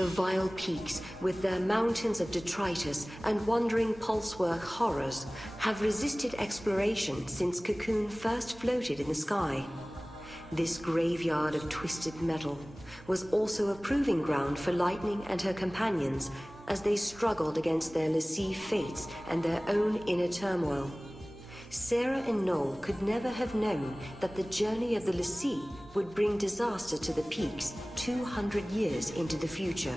The vile peaks, with their mountains of detritus and wandering pulsework horrors, have resisted exploration since Cocoon first floated in the sky. This graveyard of twisted metal was also a proving ground for Lightning and her companions as they struggled against their L'Cie fates and their own inner turmoil. Sarah and Noel could never have known that the journey of the L'Cie would bring disaster to the peaks 200 years into the future.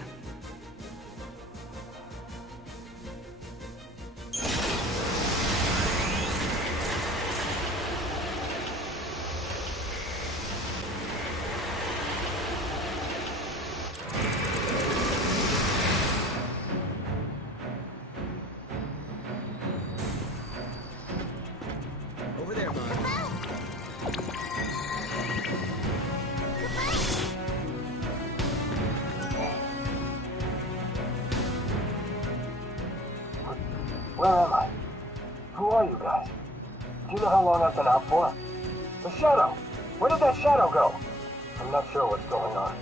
Where am I? Who are you guys? Do you know how long I've been out for? The shadow! Where did that shadow go? I'm not sure what's going on,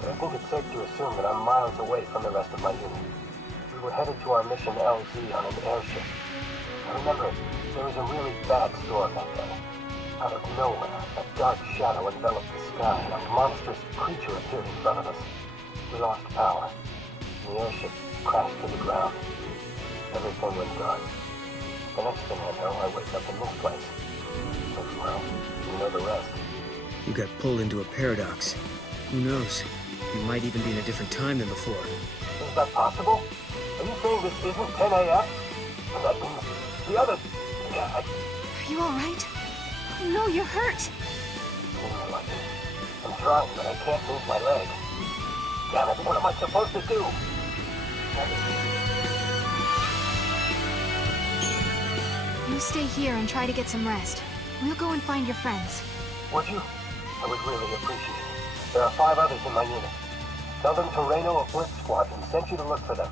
but I think it's safe to assume that I'm miles away from the rest of my unit. We were headed to our mission LZ on an airship. I remember there was a really bad storm that day. Out of nowhere, a dark shadow enveloped the sky and a monstrous creature appeared in front of us. We lost power, and the airship crashed to the ground. Everything went dark. The next thing I know, I wake up in this place. Well, you know the rest. You got pulled into a paradox. Who knows? You might even be in a different time than before. Is that possible? Are you saying this isn't 10 a.m.? That means the other... Yeah, Are you alright? Oh no, you're hurt! I'm trying, but I can't move my leg. Damn it, what am I supposed to do? You stay here and try to get some rest. We'll go and find your friends. Would you? I would really appreciate it. There are 5 others in my unit. Tell them Toreno of Blitz Squadron sent you to look for them.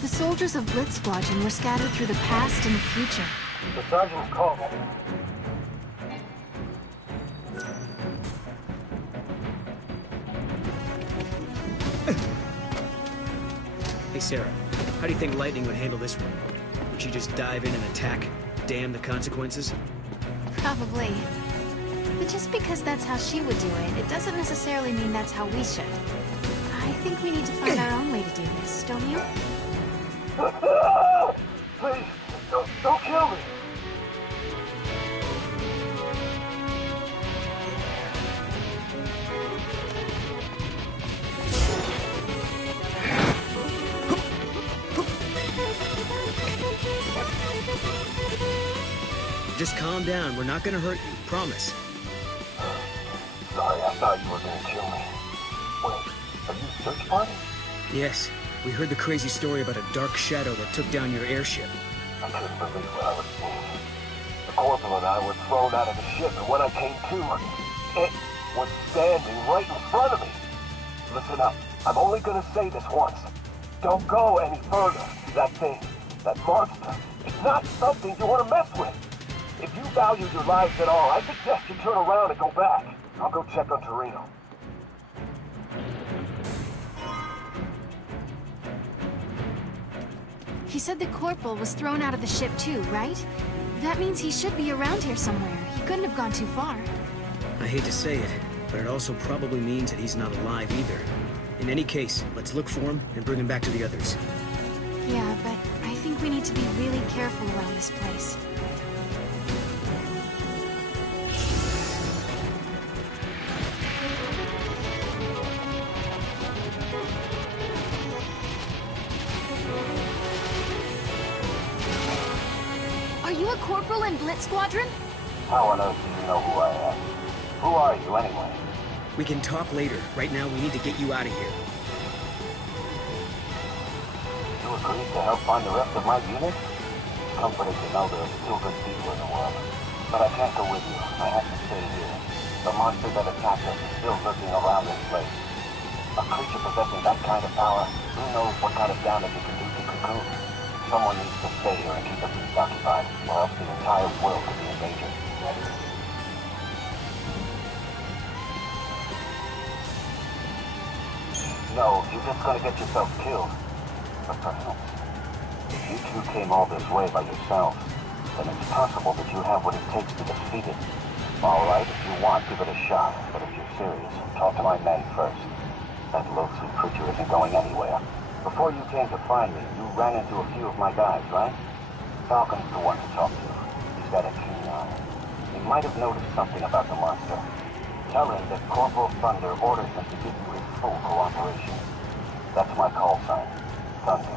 The soldiers of Blitz Squadron were scattered through the past and the future. The sergeant's called me. Hey, Sarah. How do you think Lightning would handle this one? Would she just dive in and attack? Damn the consequences? Probably. But just because that's how she would do it, it doesn't necessarily mean that's how we should. I think we need to find our own way to do this, don't you? Please, don't kill me! Just calm down. We're not gonna hurt you. Promise. Sorry, I thought you were gonna kill me. Wait, are you search party? Yes. We heard the crazy story about a dark shadow that took down your airship. I couldn't believe what I was seeing. The corporal and I were thrown out of the ship, and when I came to, it was standing right in front of me. Listen up. I'm only gonna say this once. Don't go any further. That thing, that monster, it's not something you want to mess with. If you value your lives at all, I suggest you turn around and go back. I'll go check on Toreno. He said the corporal was thrown out of the ship too, right? That means he should be around here somewhere. He couldn't have gone too far. I hate to say it, but it also probably means that he's not alive either. In any case, let's look for him and bring him back to the others. Yeah, but I think we need to be really careful around this place. Are you a corporal in Blitz Squadron? How on earth do you know who I am? Who are you, anyway? We can talk later. Right now, we need to get you out of here. You agreed to help find the rest of my unit? It's comforting to know there are still good people in the world. But I can't go with you. I have to stay here. The monster that attacked us is still lurking around this place. A creature possessing that kind of power, who knows what kind of damage it can do to Cocoon? Someone needs to stay here and keep us occupied, or else the entire world could be in danger. No, you're just gonna get yourself killed. But perhaps, if you two came all this way by yourselves, then it's possible that you have what it takes to defeat it. Alright, if you want, give it a shot. But if you're serious, talk to my men first. That loathsome creature isn't going anywhere. Before you came to find me, you ran into a few of my guys, right? Falcon's the one to talk to. He's got a keen eye. He might have noticed something about the monster. Tell him that Corporal Thunder orders him to give you his full cooperation. That's my call sign. Thunder.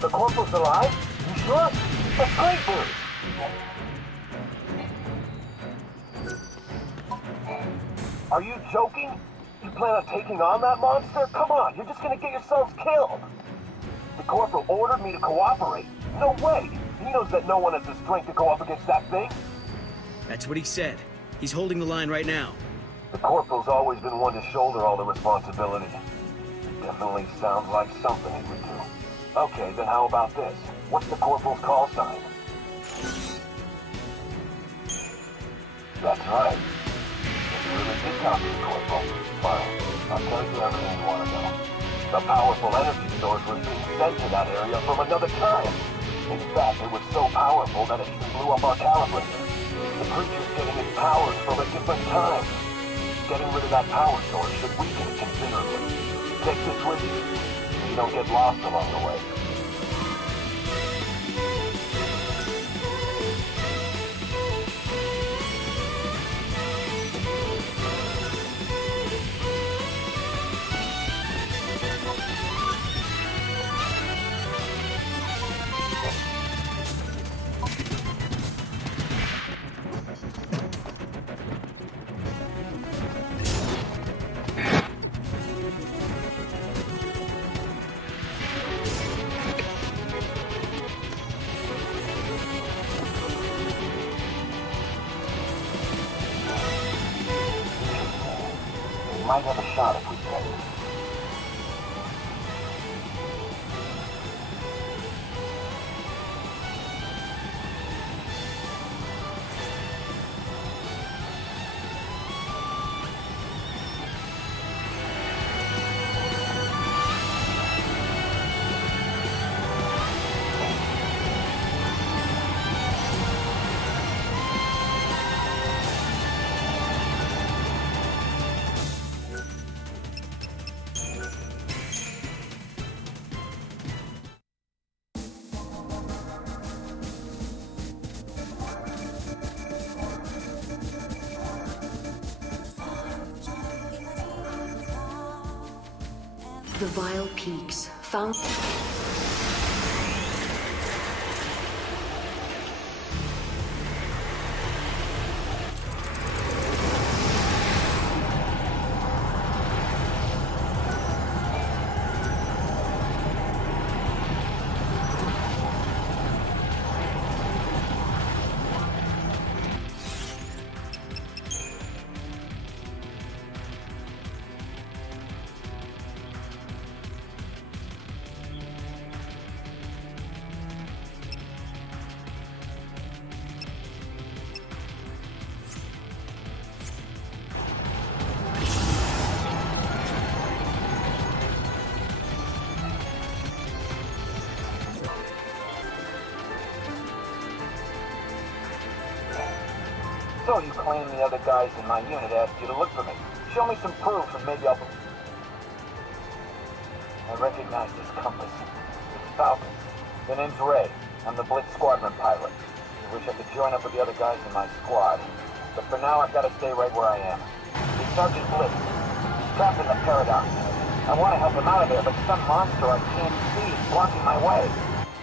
The Corporal's alive? You sure? That's great news! Are you joking? You plan on taking on that monster? Come on, you're just gonna get yourselves killed! The Corporal ordered me to cooperate. No way! He knows that no one has the strength to go up against that thing. That's what he said. He's holding the line right now. The Corporal's always been one to shoulder all the responsibility. Definitely sounds like something he would do. Okay, then how about this? What's the Corporal's call sign? That's right. If you really did copy the Corporal, fine. I'll tell you everything you want to know. The powerful energy source was being sent to that area from another time. In fact, it was so powerful that it even blew up our calibrator. The creature's getting its powers from a different time. Getting rid of that power source should weaken it considerably. Take this with you. You don't get lost along the way. Might have a shot if we get it. The vile peaks, found... So you claim the other guys in my unit asked you to look for me. Show me some proof and maybe I'll... I recognize this compass. It's Falcon. The name's Ray. I'm the Blitz Squadron pilot. I wish I could join up with the other guys in my squad. But for now, I've got to stay right where I am. It's Sergeant Blitz. He's trapped in the Paradox. I want to help him out of there, but some monster I can't see is blocking my way.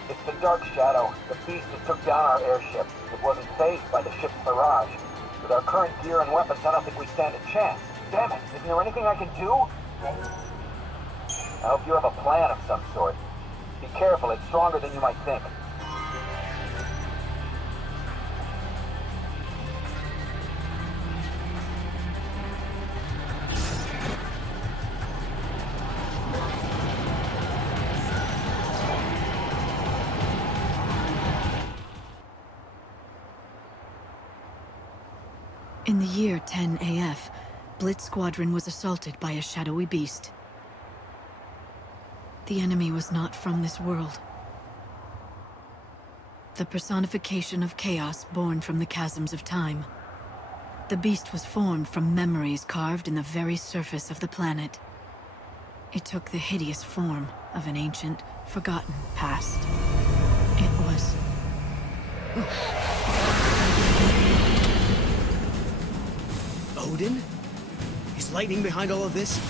It's the Dark Shadow, the beast that took down our airship. It wasn't phased by the ship's barrage. With our current gear and weapons, I don't think we stand a chance. Damn it, isn't there anything I can do? I hope you have a plan of some sort. Be careful, it's stronger than you might think. In the year 10 AF, Blitz Squadron was assaulted by a shadowy beast. The enemy was not from this world. The personification of chaos born from the chasms of time. The beast was formed from memories carved in the very surface of the planet. It took the hideous form of an ancient, forgotten past. It was... Odin? Is lightning behind all of this?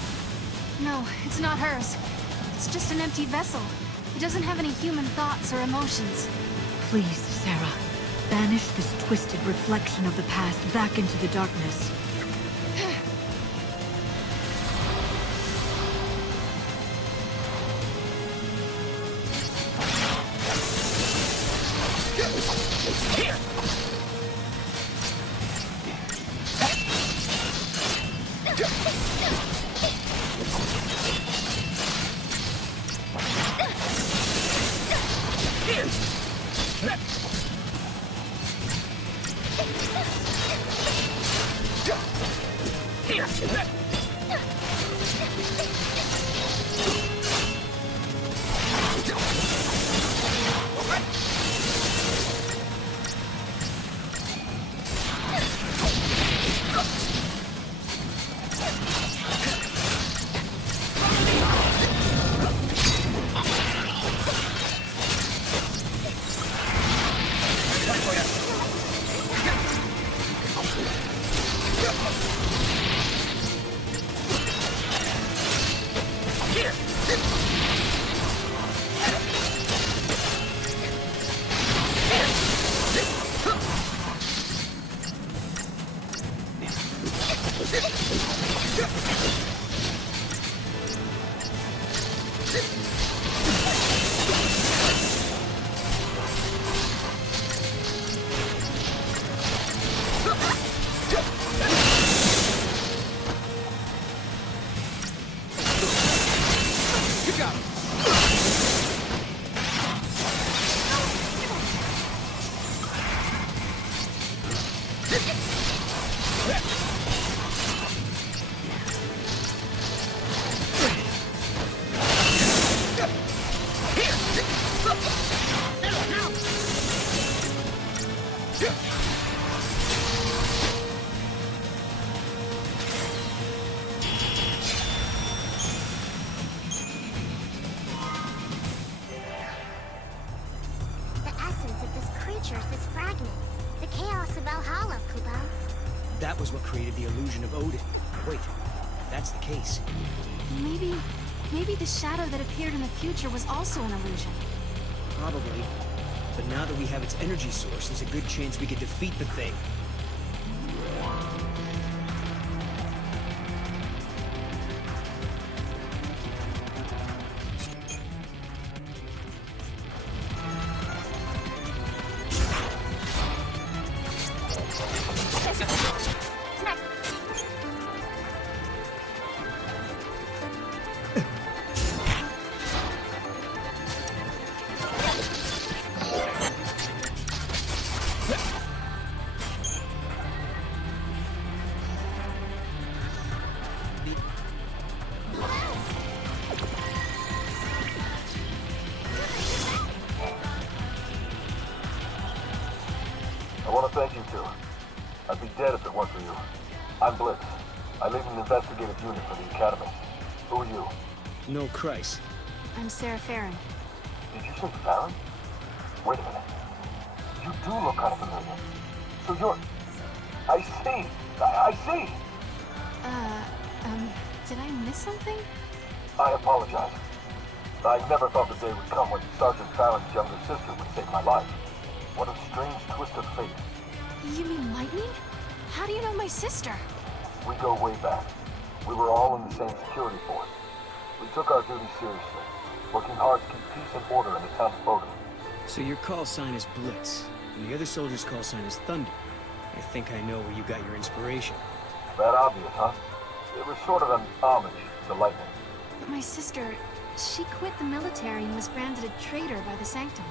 No, it's not hers. It's just an empty vessel. It doesn't have any human thoughts or emotions. Please, Sarah, banish this twisted reflection of the past back into the darkness. That was what created the illusion of Odin. Wait, if that's the case. Maybe the shadow that appeared in the future was also an illusion. Probably. But now that we have its energy source, there's a good chance we could defeat the thing. I want to thank you two. I'd be dead if it weren't for you. I'm Blitz. I lead an investigative unit for the Academy. Who are you? No Christ. I'm Sarah Farron. Did you say Farron? Wait a minute. You do look kind of familiar. So you're... I see. I see. Did I miss something? I apologize. I never thought the day would come when Sergeant Farron's younger sister would save my life. What a strange twist of fate. You mean Lightning? How do you know my sister? We go way back. We were all in the same security force. We took our duty seriously, working hard to keep peace and order in the town of Odin. So your call sign is Blitz, and the other soldier's call sign is Thunder. I think I know where you got your inspiration. That obvious, huh? It was sort of an homage to Lightning. But my sister, she quit the military and was branded a traitor by the Sanctum.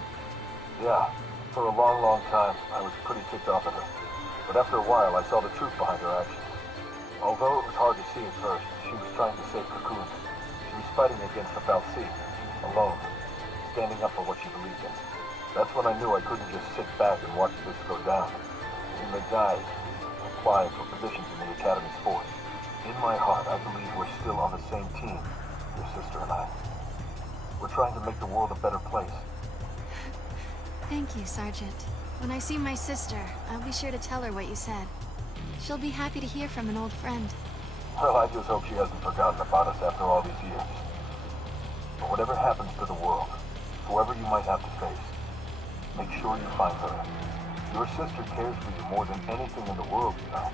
Yeah, for a long, long time, I was pretty ticked off at her. But after a while, I saw the truth behind her actions. Although it was hard to see at first, she was trying to save Cocoon. She was fighting against the Fal'Cie, alone, standing up for what she believed in. That's when I knew I couldn't just sit back and watch this go down. In the guys, applying for positions in the Academy's force. In my heart, I believe we're still on the same team, your sister and I. We're trying to make the world a better place. Thank you, Sergeant. When I see my sister, I'll be sure to tell her what you said. She'll be happy to hear from an old friend. Well, I just hope she hasn't forgotten about us after all these years. But whatever happens to the world, whoever you might have to face, make sure you find her. Your sister cares for you more than anything in the world, you know.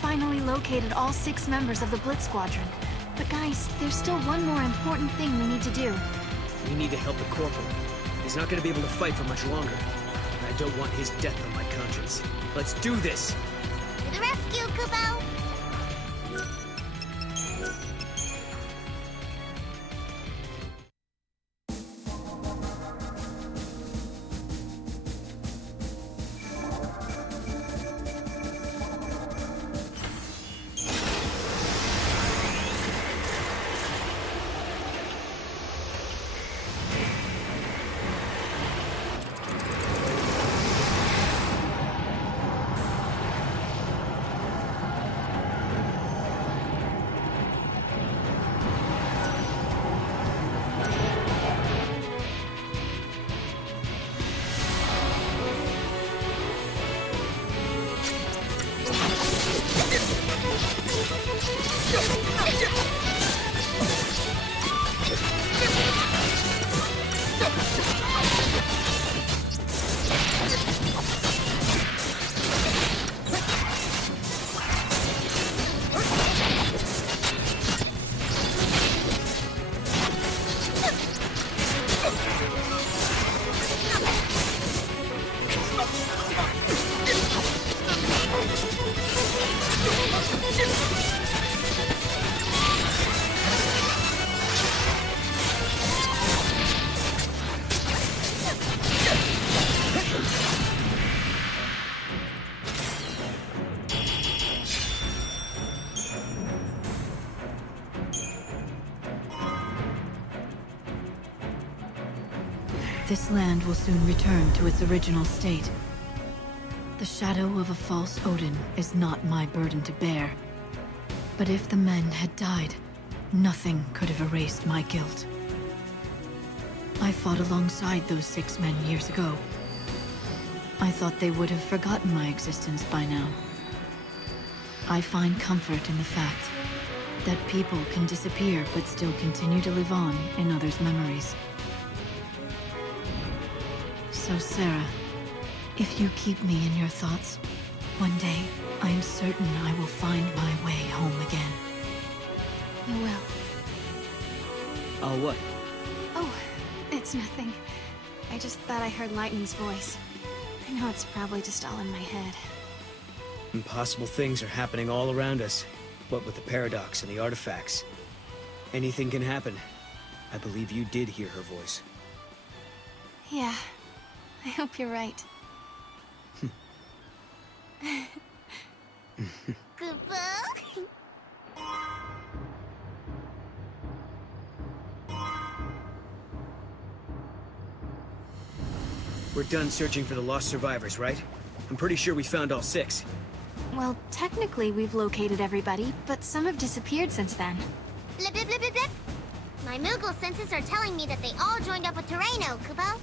Finally located all 6 members of the Blitz Squadron. But guys, there's still one more important thing we need to do. We need to help the Corporal. He's not gonna be able to fight for much longer. And I don't want his death on my conscience. Let's do this! To the rescue, Kubo! This land will soon return to its original state. The shadow of a false Odin is not my burden to bear. But if the men had died, nothing could have erased my guilt. I fought alongside those 6 men years ago. I thought they would have forgotten my existence by now. I find comfort in the fact that people can disappear but still continue to live on in others' memories. So, Sarah, if you keep me in your thoughts, one day, I am certain I will find my way home again. You will. Oh, what? Oh, it's nothing. I just thought I heard Lightning's voice. I know it's probably just all in my head. Impossible things are happening all around us. What with the paradox and the artifacts. Anything can happen. I believe you did hear her voice. Yeah. I hope you're right. Kubo? We're done searching for the lost survivors, right? I'm pretty sure we found all 6. Well, technically we've located everybody, but some have disappeared since then. Blip, blip, blip, blip, blip. My Moogle senses are telling me that they all joined up with Terreno, Kubo.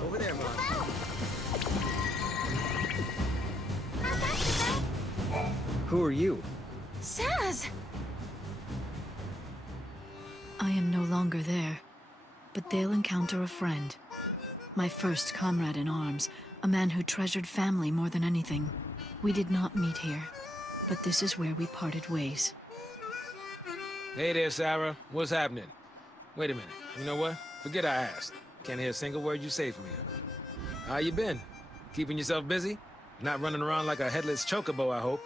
Over there, Mom. Who are you? Saz! I am no longer there, but they'll encounter a friend. My first comrade in arms, a man who treasured family more than anything. We did not meet here, but this is where we parted ways. Hey there, Sarah. What's happening? Wait a minute. You know what? Forget I asked. Can't hear a single word you say from here. How you been? Keeping yourself busy? Not running around like a headless chocobo, I hope.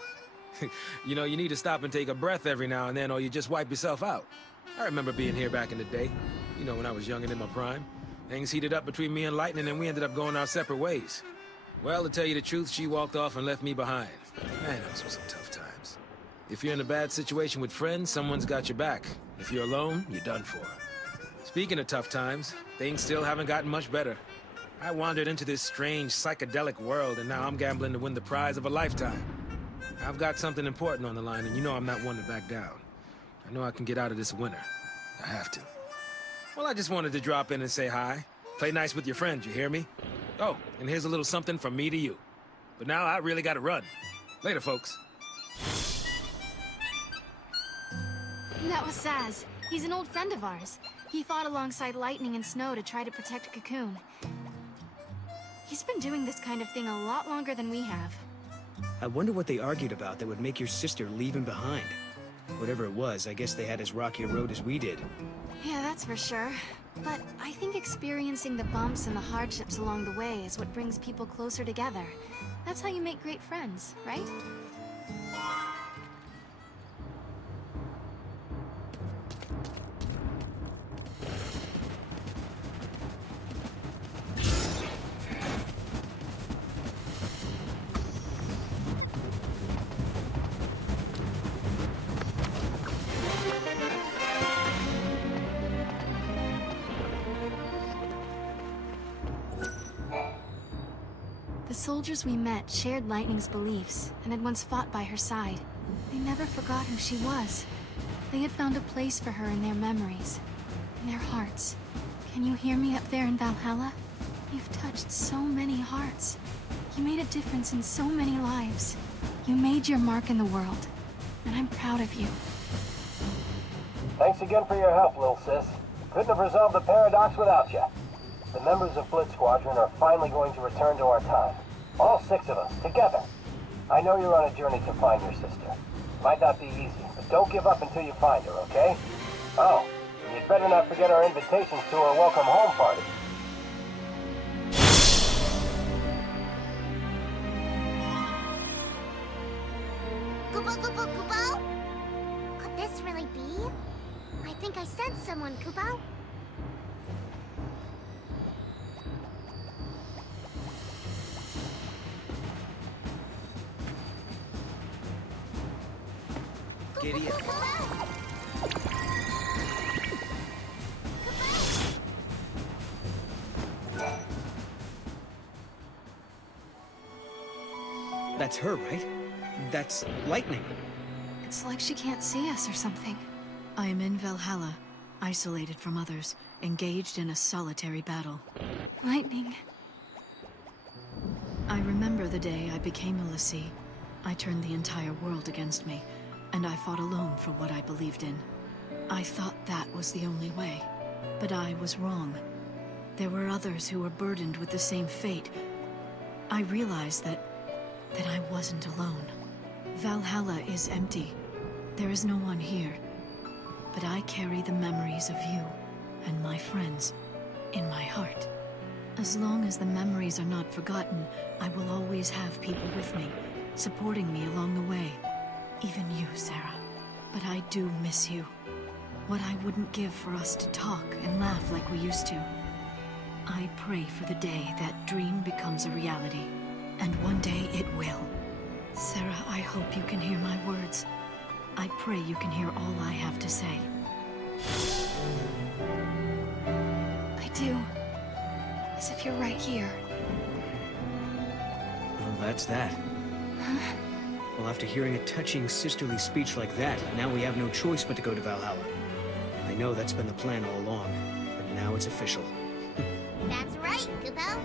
You know, you need to stop and take a breath every now and then, or you just wipe yourself out. I remember being here back in the day. You know, when I was young and in my prime. Things heated up between me and Lightning, and we ended up going our separate ways. Well, to tell you the truth, she walked off and left me behind. Man, those were some tough times. If you're in a bad situation with friends, someone's got your back. If you're alone, you're done for. Speaking of tough times, things still haven't gotten much better. I wandered into this strange, psychedelic world, and now I'm gambling to win the prize of a lifetime. I've got something important on the line, and you know I'm not one to back down. I know I can get out of this winter. I have to. Well, I just wanted to drop in and say hi. Play nice with your friends, you hear me? Oh, and here's a little something from me to you. But now I really gotta run. Later, folks. That was Saz. He's an old friend of ours. He fought alongside Lightning and Snow to try to protect Cocoon. He's been doing this kind of thing a lot longer than we have. I wonder what they argued about that would make your sister leave him behind. Whatever it was, I guess they had as rocky a road as we did. Yeah, that's for sure. But I think experiencing the bumps and the hardships along the way is what brings people closer together. That's how you make great friends, right? The soldiers we met shared Lightning's beliefs, and had once fought by her side. They never forgot who she was. They had found a place for her in their memories, in their hearts. Can you hear me up there in Valhalla? You've touched so many hearts. You made a difference in so many lives. You made your mark in the world, and I'm proud of you. Thanks again for your help, little sis. Couldn't have resolved the paradox without you. The members of Blitz Squadron are finally going to return to our time. All 6 of us, together. I know you're on a journey to find your sister. Might not be easy, but don't give up until you find her, okay? Oh, and you'd better not forget our invitations to our welcome home party. Kubo, Kubo, Kubo? Could this really be? I think I sensed someone, Kubo. Giddy up. That's her, right? That's Lightning. It's like she can't see us or something. I am in Valhalla, isolated from others, engaged in a solitary battle. Lightning. I remember the day I became a Lassie. I turned the entire world against me, and I fought alone for what I believed in. I thought that was the only way, but I was wrong. There were others who were burdened with the same fate. I realized that I wasn't alone. Valhalla is empty. There is no one here. But I carry the memories of you and my friends in my heart. As long as the memories are not forgotten, I will always have people with me, supporting me along the way. Even you, Sarah. But I do miss you. What I wouldn't give for us to talk and laugh like we used to. I pray for the day that dream becomes a reality. And one day it will. Sarah, I hope you can hear my words. I pray you can hear all I have to say. I do. As if you're right here. Well, that's that. Huh? Well, after hearing a touching sisterly speech like that, now we have no choice but to go to Valhalla. I know that's been the plan all along, but now it's official. That's right, Kubo.